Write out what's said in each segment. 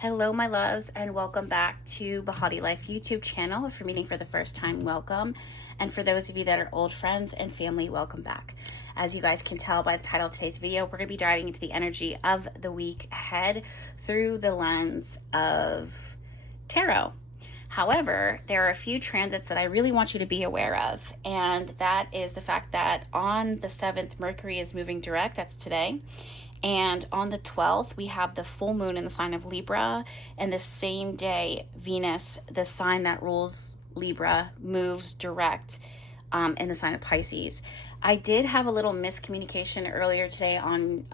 Hello, my loves, and welcome back to BehatiLife YouTube channel. If you're meeting for the first time, welcome. And for those of you that are old friends and family, welcome back. As you guys can tell by the title of today's video, we're going to be diving into the energy of the week ahead through the lens of tarot. However, there are a few transits that I really want you to be aware of, and that is the fact that on the 7th, Mercury is moving direct. That's today. And on the 12th, we have the full moon in the sign of Libra. And the same day, Venus, the sign that rules Libra, moves direct in the sign of Pisces. I did have a little miscommunication earlier today on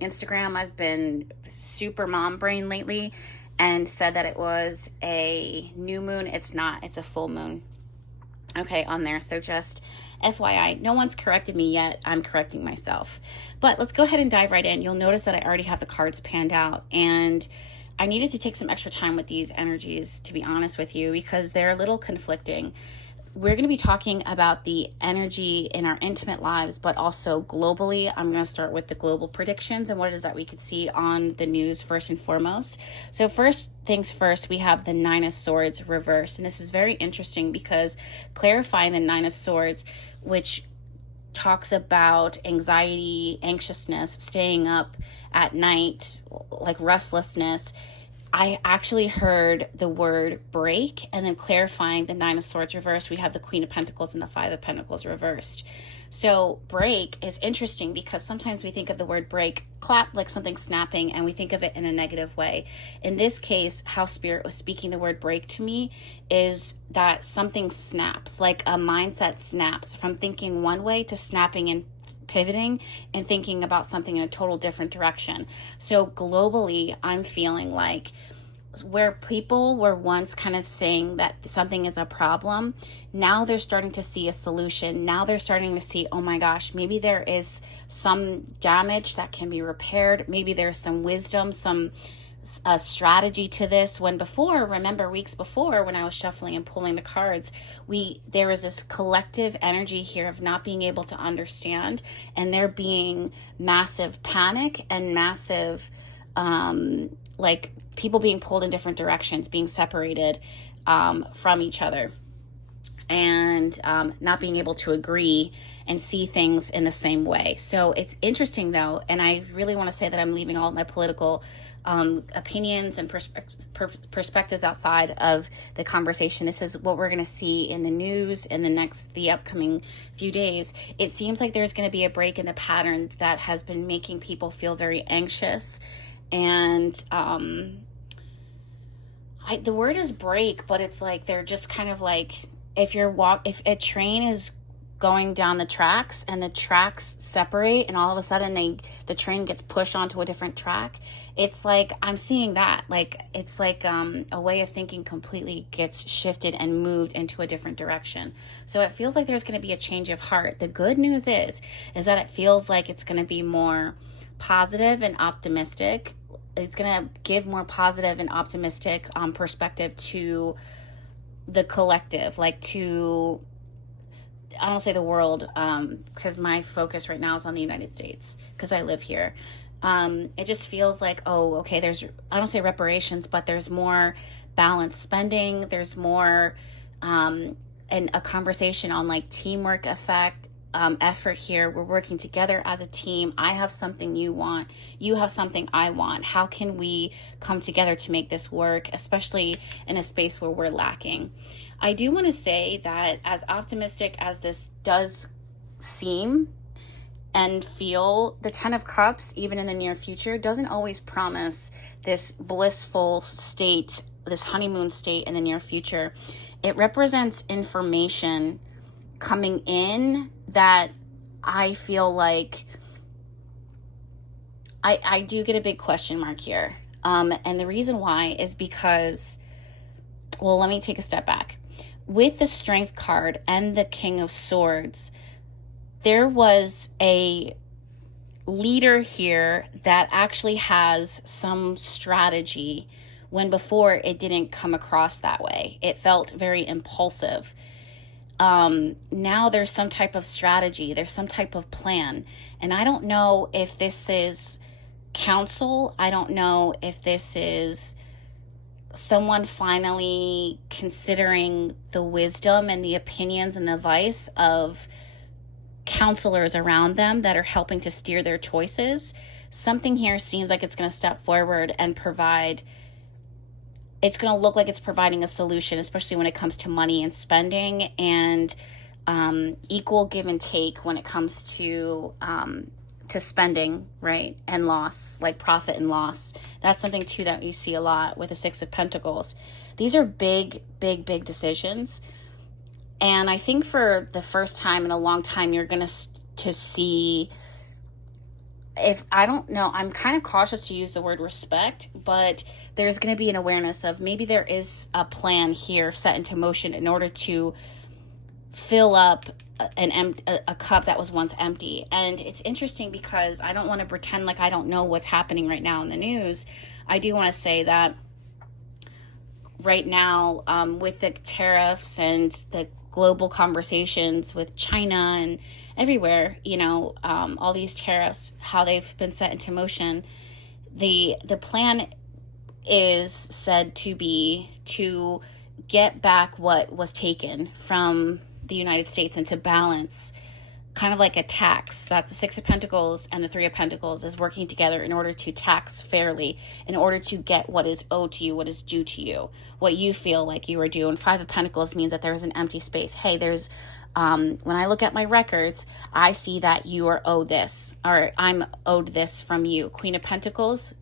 Instagram. I've been super mom brain lately and said that it was a new moon. It's not. It's a full moon. Okay, on there. So just FYI, no one's corrected me yet. I'm correcting myself. But let's go ahead and dive right in. You'll notice that I already have the cards panned out, and I needed to take some extra time with these energies, to be honest with you, because they're a little conflicting. We're going to be talking about the energy in our intimate lives, but also globally. I'm going to start with the global predictions and what it is that we could see on the news first and foremost. So first things first, we have the Nine of Swords reverse. And this is very interesting because clarifying the Nine of Swords, which talks about anxiety, anxiousness, staying up at night, like restlessness, I actually heard the word break, and then clarifying the Nine of Swords reversed, we have the Queen of Pentacles and the Five of Pentacles reversed. So break is interesting because sometimes we think of the word break, clap, like something snapping, and we think of it in a negative way. In this case, how Spirit was speaking the word break to me is that something snaps, like a mindset snaps from thinking one way to snapping and pivoting and thinking about something in a total different direction. So globally, I'm feeling like where people were once kind of saying that something is a problem, now they're starting to see a solution. Now they're starting to see, oh my gosh, maybe there is some damage that can be repaired. Maybe there's some wisdom, some strategy to this. When before, remember weeks before when I was shuffling and pulling the cards, there was this collective energy here of not being able to understand, and there being massive panic and massive like people being pulled in different directions, being separated from each other, and not being able to agree and see things in the same way. So it's interesting though, and I really want to say that I'm leaving all of my political opinions and perspectives outside of the conversation. This is what we're going to see in the news in the upcoming few days. It seems like there's going to be a break in the pattern that has been making people feel very anxious, and the word is break, but it's like they're just kind of like, if a train is going down the tracks and the tracks separate and all of a sudden the train gets pushed onto a different track, it's like I'm seeing that, like it's like a way of thinking completely gets shifted and moved into a different direction. So it feels like there's going to be a change of heart. The good news is that it feels like it's going to be more positive and optimistic. It's going to give more positive and optimistic perspective to the collective, like to, I don't say the world, because my focus right now is on the United States because I live here. It just feels like, oh, okay, I don't say reparations, but there's more balanced spending. There's more, and a conversation on like teamwork effort here. We're working together as a team. I have something you want. You have something I want. How can we come together to make this work, especially in a space where we're lacking? I do want to say that as optimistic as this does seem and feel, the 10 of Cups, even in the near future, doesn't always promise this blissful state, this honeymoon state in the near future. It represents information coming in that I feel like I do get a big question mark here. And the reason why is because, well, let me take a step back. With the Strength card and the King of Swords, there was a leader here that actually has some strategy when before it didn't come across that way. It felt very impulsive. Now there's some type of strategy, there's some type of plan. And I don't know if this is counsel. I don't know if this is someone finally considering the wisdom and the opinions and the advice of counselors around them that are helping to steer their choices. Something here seems like it's going to step forward and provide, it's going to look like it's providing a solution, especially when it comes to money and spending, and equal give and take when it comes to spending, right? And loss, like profit and loss. That's something too that you see a lot with the Six of Pentacles. These are big, big, big decisions. And I think for the first time in a long time, you're going to see, if I don't know, I'm kind of cautious to use the word respect, but there's going to be an awareness of maybe there is a plan here set into motion in order to fill up a cup that was once empty. And it's interesting because I don't want to pretend like I don't know what's happening right now in the news. I do want to say that right now, with the tariffs and the global conversations with China and everywhere, all these tariffs, how they've been set into motion, the plan is said to be to get back what was taken from the United States and to balance, kind of like a tax, that the Six of Pentacles and the Three of Pentacles is working together in order to tax fairly, in order to get what is owed to you, what is due to you, what you feel like you are due. And Five of Pentacles means that there is an empty space. Hey, there's, when I look at my records, I see that you are owed this, or I'm owed this from you. Queen of Pentacles,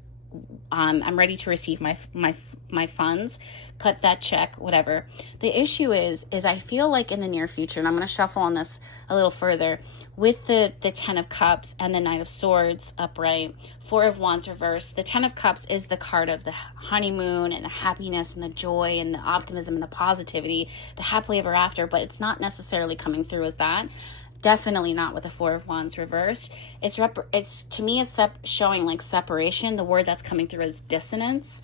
I'm ready to receive my funds, cut that check, whatever. The issue is I feel like in the near future, and I'm going to shuffle on this a little further, with the Ten of Cups and the Knight of Swords upright, Four of Wands reversed. The Ten of Cups is the card of the honeymoon and the happiness and the joy and the optimism and the positivity, the happily ever after, but it's not necessarily coming through as that. Definitely not with the Four of Wands reversed. It's to me, it's showing like separation. The word that's coming through is dissonance.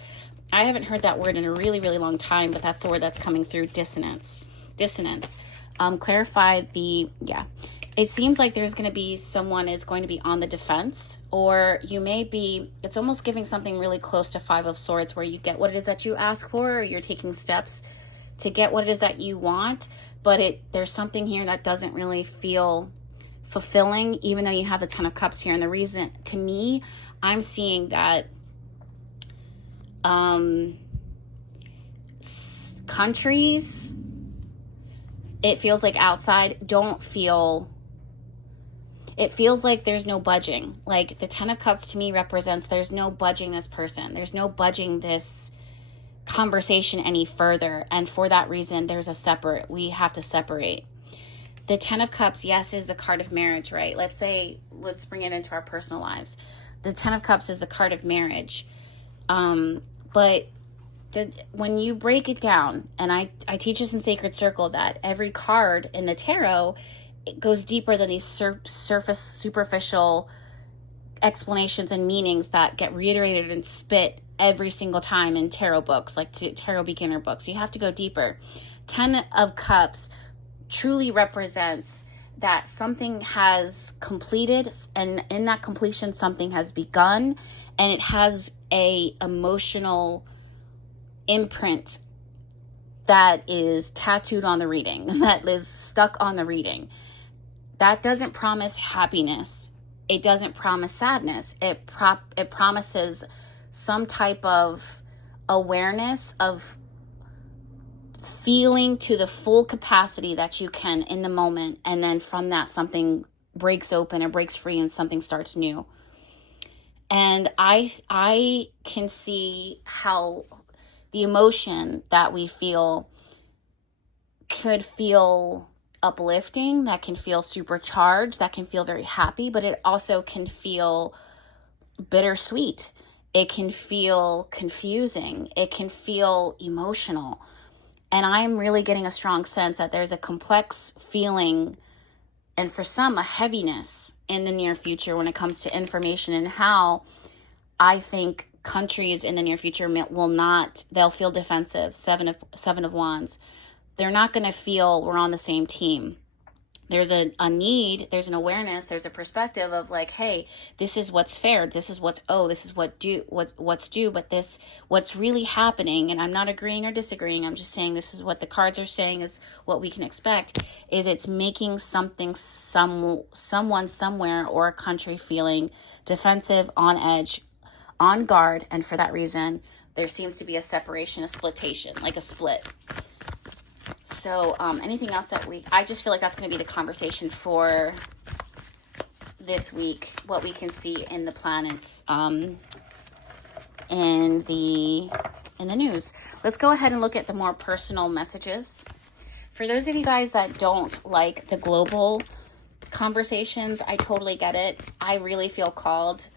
I haven't heard that word in a really, really long time, but that's the word that's coming through, dissonance. Clarify it seems like there's going to be someone is going to be on the defense, or you may be, it's almost giving something really close to Five of Swords, where you get what it is that you ask for, or you're taking steps to get what it is that you want, but there's something here that doesn't really feel fulfilling, even though you have the Ten of Cups here. And the reason, to me, I'm seeing that countries, it feels like outside, it feels like there's no budging. Like the Ten of Cups to me represents there's no budging this person. There's no budging this conversation any further, and for that reason we have to separate. The Ten of Cups, yes, is the card of marriage, right? Let's bring it into our personal lives. The Ten of Cups is the card of marriage, but when you break it down, and I teach this in Sacred Circle, that every card in the tarot, it goes deeper than these superficial explanations and meanings that get reiterated and spit every single time in tarot books, like tarot beginner books. You have to go deeper. Ten of Cups truly represents that something has completed, and in that completion something has begun, and it has a emotional imprint that is tattooed on the reading, that is stuck on the reading. That doesn't promise happiness. It doesn't promise sadness. It promises some type of awareness of feeling to the full capacity that you can in the moment, and then from that something breaks open or breaks free and something starts new. And I can see how the emotion that we feel could feel uplifting, that can feel supercharged, that can feel very happy, but it also can feel bittersweet. It can feel confusing. It can feel emotional. And I'm really getting a strong sense that there's a complex feeling, and for some, a heaviness in the near future when it comes to information, and how I think countries in the near future they'll feel defensive. Seven of Wands. They're not going to feel we're on the same team. there's a need, there's an awareness, there's a perspective of like, hey, this is what's fair, this is what's this is what's due, but this what's really happening, and I'm not agreeing or disagreeing, I'm just saying this is what the cards are saying is what we can expect, is it's making something, someone somewhere or a country feeling defensive, on edge, on guard, and for that reason there seems to be a separation, a splitation, like a split. So anything else that I just feel like that's going to be the conversation for this week, what we can see in the planets in the news. Let's go ahead and look at the more personal messages. For those of you guys that don't like the global conversations, I totally get it. I really feel called.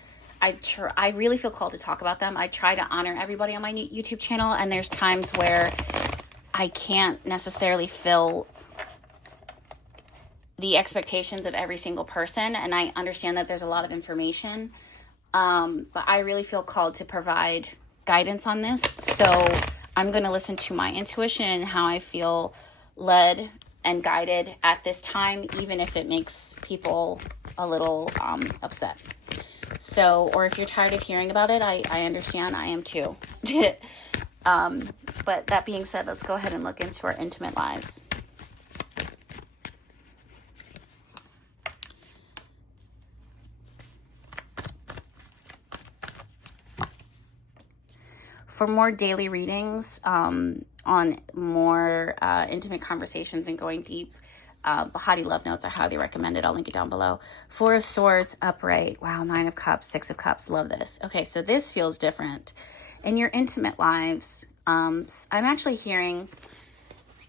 I really feel called to talk about them. I try to honor everybody on my YouTube channel, and there's times where I can't necessarily fill the expectations of every single person, and I understand that there's a lot of information, but I really feel called to provide guidance on this. So I'm going to listen to my intuition and how I feel led and guided at this time, even if it makes people a little upset. So, or if you're tired of hearing about it, I understand. I am too. But that being said, let's go ahead and look into our intimate lives. For more daily readings on more intimate conversations and going deep, Behati Love Notes, I highly recommend it. I'll link it down below. Four of Swords, upright. Wow, Nine of Cups, Six of Cups. Love this. Okay, so this feels different. In your intimate lives, I'm actually hearing,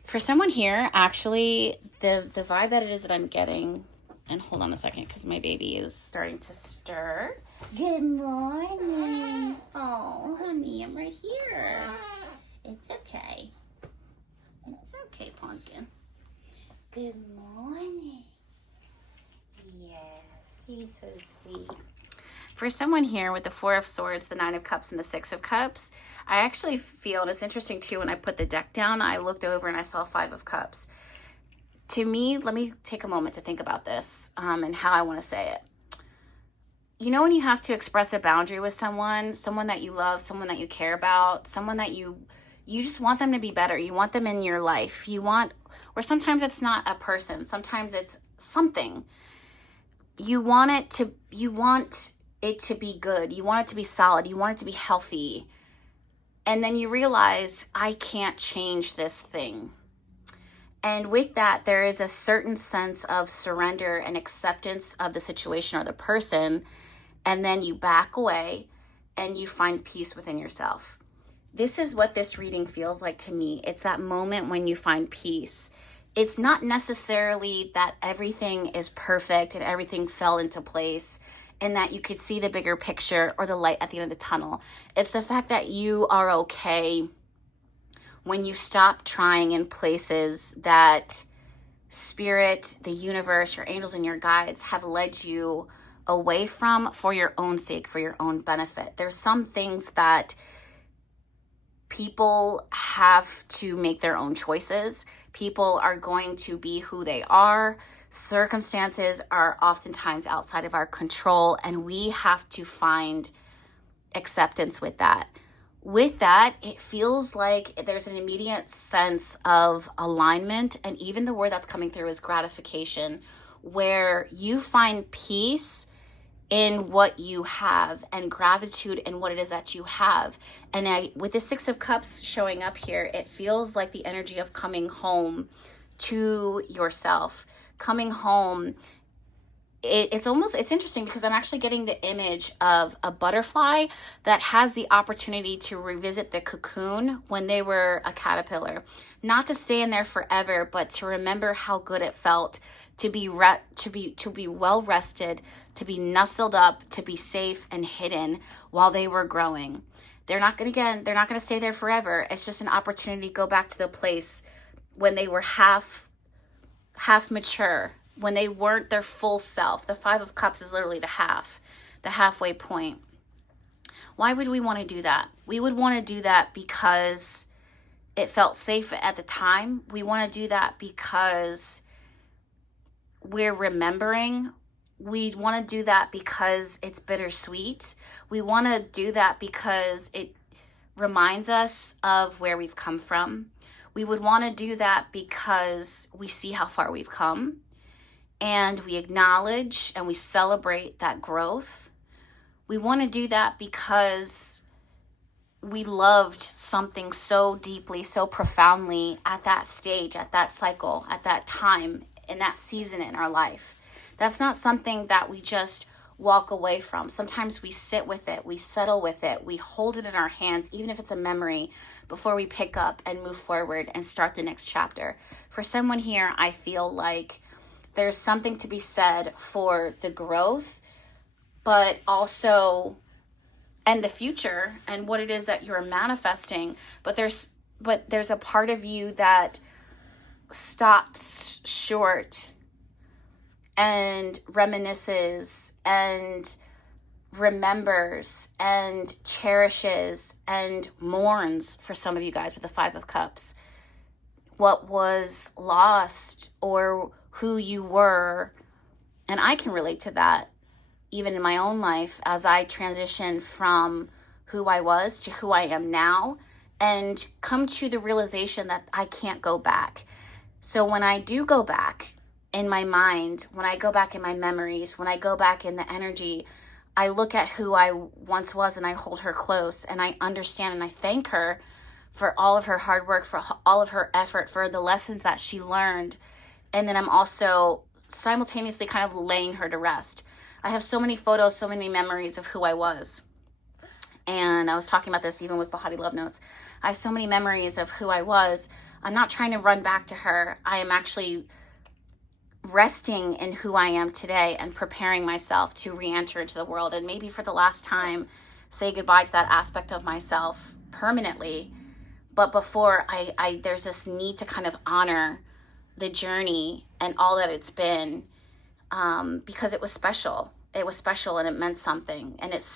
for someone here, actually, the vibe that it is that I'm getting, and hold on a second because my baby is starting to stir. Good morning. Oh, honey, I'm right here. It's okay. It's okay, Pumpkin. Good morning. Yes, he's so sweet. For someone here with the Four of Swords, the Nine of Cups, and the Six of Cups, I actually feel, and it's interesting too, when I put the deck down, I looked over and I saw Five of Cups. To me, let me take a moment to think about this and how I want to say it. You know when you have to express a boundary with someone that you love, someone that you care about, someone that you just want them to be better. You want them in your life. Or sometimes it's not a person. Sometimes it's something. You want it to be good. You want it to be solid. You want it to be healthy. And then you realize, I can't change this thing. And with that, there is a certain sense of surrender and acceptance of the situation or the person. And then you back away and you find peace within yourself. This is what this reading feels like to me. It's that moment when you find peace. It's not necessarily that everything is perfect and everything fell into place and that you could see the bigger picture or the light at the end of the tunnel. It's the fact that you are okay when you stop trying in places that spirit, the universe, your angels, and your guides have led you away from for your own sake, for your own benefit. There's some things that people have to make their own choices. People are going to be who they are. Circumstances are oftentimes outside of our control, and we have to find acceptance with that. With that, it feels like there's an immediate sense of alignment, and even the word that's coming through is gratification, where you find peace in what you have and gratitude in what it is that you have. And with the Six of Cups showing up here, it feels like the energy of coming home to yourself, coming home. It's interesting because I'm actually getting the image of a butterfly that has the opportunity to revisit the cocoon when they were a caterpillar, not to stay in there forever, but to remember how good it felt to be well rested, to be nestled up, to be safe and hidden while they were growing. They're not going to stay there forever. It's just an opportunity to go back to the place when they were half mature, when they weren't their full self. The Five of Cups is literally the halfway point. Why would we want to do that? We would want to do that because it felt safe at the time. We want to do that because we're remembering, we want to do that because it's bittersweet. We want to do that because it reminds us of where we've come from. We would want to do that because we see how far we've come, and we acknowledge and we celebrate that growth. We want to do that because we loved something so deeply, so profoundly at that stage, at that cycle, at that time, in that season in our life. That's not something that we just walk away from. Sometimes we sit with it, we settle with it, we hold it in our hands, even if it's a memory, before we pick up and move forward and start the next chapter. For someone here, I feel like there's something to be said for the growth, but also and the future and what it is that you're manifesting. But there's a part of you that stops short and reminisces and remembers and cherishes and mourns, for some of you guys with the Five of Cups, what was lost or who you were. And I can relate to that even in my own life as I transition from who I was to who I am now, and come to the realization that I can't go back. So when I do go back in my mind, when I go back in my memories, when I go back in the energy, I look at who I once was and I hold her close, and I understand and I thank her for all of her hard work, for all of her effort, for the lessons that she learned. And then I'm also simultaneously kind of laying her to rest. I have so many photos, so many memories of who I was. And I was talking about this even with Behati Love Notes. I have so many memories of who I was. I'm not trying to run back to her. I am actually resting in who I am today and preparing myself to re-enter into the world, and maybe for the last time say goodbye to that aspect of myself permanently. But before I there's this need to kind of honor the journey and all that it's been, because it was special. It was special and it meant something, and it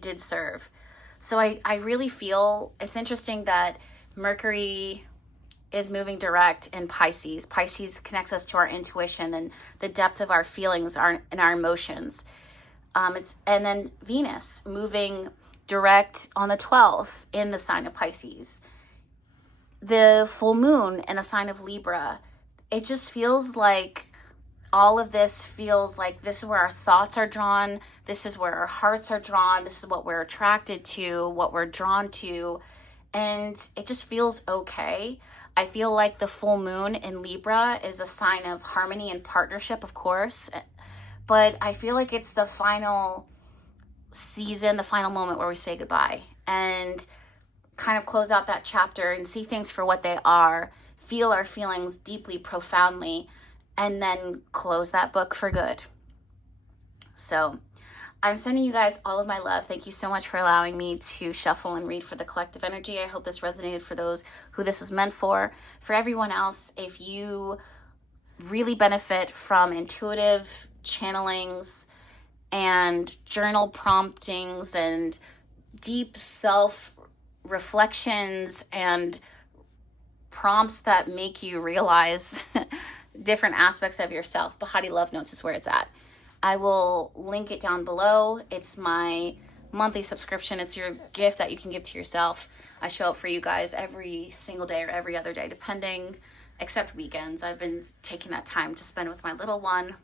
did serve. So I really feel it's interesting that Mercury is moving direct in Pisces. Pisces connects us to our intuition and the depth of our feelings and our emotions. And then Venus moving direct on the 12th in the sign of Pisces. The full moon in the sign of Libra. It just feels like all of this feels like this is where our thoughts are drawn. This is where our hearts are drawn. This is what we're attracted to, what we're drawn to. And it just feels okay. I feel like the full moon in Libra is a sign of harmony and partnership, of course. But I feel like it's the final season, the final moment where we say goodbye and kind of close out that chapter and see things for what they are, feel our feelings deeply, profoundly, and then close that book for good. So I'm sending you guys all of my love. Thank you so much for allowing me to shuffle and read for the collective energy. I hope this resonated for those who this was meant for. For everyone else, if you really benefit from intuitive channelings and journal promptings and deep self-reflections and prompts that make you realize different aspects of yourself, Behati Love Notes is where it's at. I will link it down below. It's my monthly subscription. It's your gift that you can give to yourself. I show up for you guys every single day or every other day, depending, except weekends. I've been taking that time to spend with my little one.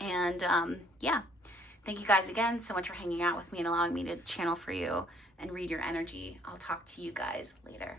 And yeah, thank you guys again so much for hanging out with me and allowing me to channel for you and read your energy. I'll talk to you guys later.